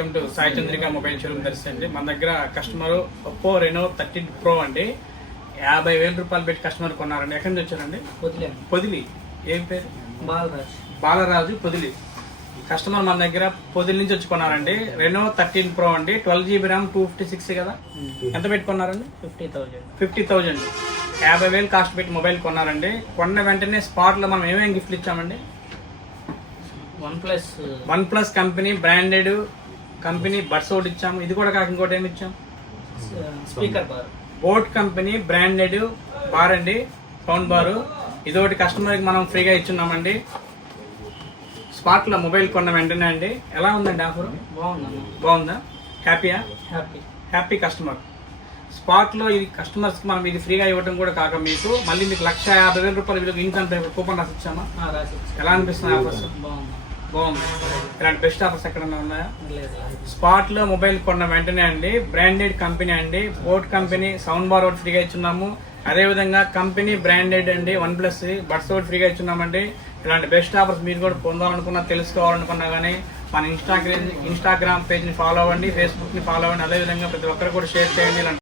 Welcome to Sai Chandrika mobile showroom Darshi. మన దగ్గర customer Oppo Reno 13 Pro అండి, 50,000 రూపాయలు పెట్టి కస్టమర్ కొన్నారండి. ఎక్కడి నుంచి వచ్చారండి? పొదిలి. ఏం పేరు? బాలరాజు పొదిలి. కస్టమర్ మన దగ్గర పొదిలి నుంచి వచ్చి కొన్నారండి. రెనో 13 Pro అండి, 12GB RAM, 256 కదా. ఎంత పెట్టుకున్నారండి? 50,000. 50,000 కాస్ట్ పెట్టి మొబైల్ కొన్నారండి. కొన్న వెంటనే స్పాట్ లో మనం ఏమేమి గిఫ్ట్లు ఇచ్చామండి? One plus company branded company buds ఒకటి ఇచ్చాము. ఇది కూడా కాక ఇంకోటి ఏమి ఇచ్చాం? Speaker bar. Boat company branded bar అండి, సౌండ్ బారు. ఇదొకటి కస్టమర్కి మనం ఫ్రీగా ఇచ్చున్నామండి స్పాట్ లో మొబైల్ కొన్న వెంటనే అండి. ఎలా ఉందండి ఆఫర్? బాగుందా? హ్యాపీయా? Happy customer. స్పాట్ లో ఇది కస్టమర్స్ కి మనం ఇది ఫ్రీగా ఇవ్వడం కూడా కాక మీకు మళ్ళీ మీకు 1,50,000 రూపాయలు విలువ ఇన్కమ్ కూపన్ రాసి ఇచ్చామా? ఎలా అనిపిస్తుంది ఆఫర్స్? బాగుంది. ఇలాంటి బెస్ట్ ఆఫర్స్ ఎక్కడన్నా ఉన్నాయా? స్పాట్ లో మొబైల్ కొన్న వెంటనే అండి, బ్రాండెడ్ కంపెనీ అండి, బోట్ కంపెనీ సౌండ్ బార్ ఒకటి ఫ్రీగా ఇచ్చున్నాము. అదే విధంగా కంపెనీ బ్రాండెడ్ అండి వన్ ప్లస్ బడ్స్ ఒకటి ఫ్రీగా ఇచ్చున్నామండి. ఇలాంటి బెస్ట్ ఆఫర్స్ మీరు కూడా పొందాలనుకున్నా, తెలుసుకోవాలనుకున్నా కానీ మన ఇన్స్టాగ్రామ్ పేజ్ ని ఫాలో అవ్వండి, ఫేస్బుక్ ని ఫాలో అవ్వండి. అదేవిధంగా ప్రతి ఒక్కరు కూడా షేర్ చేయండి.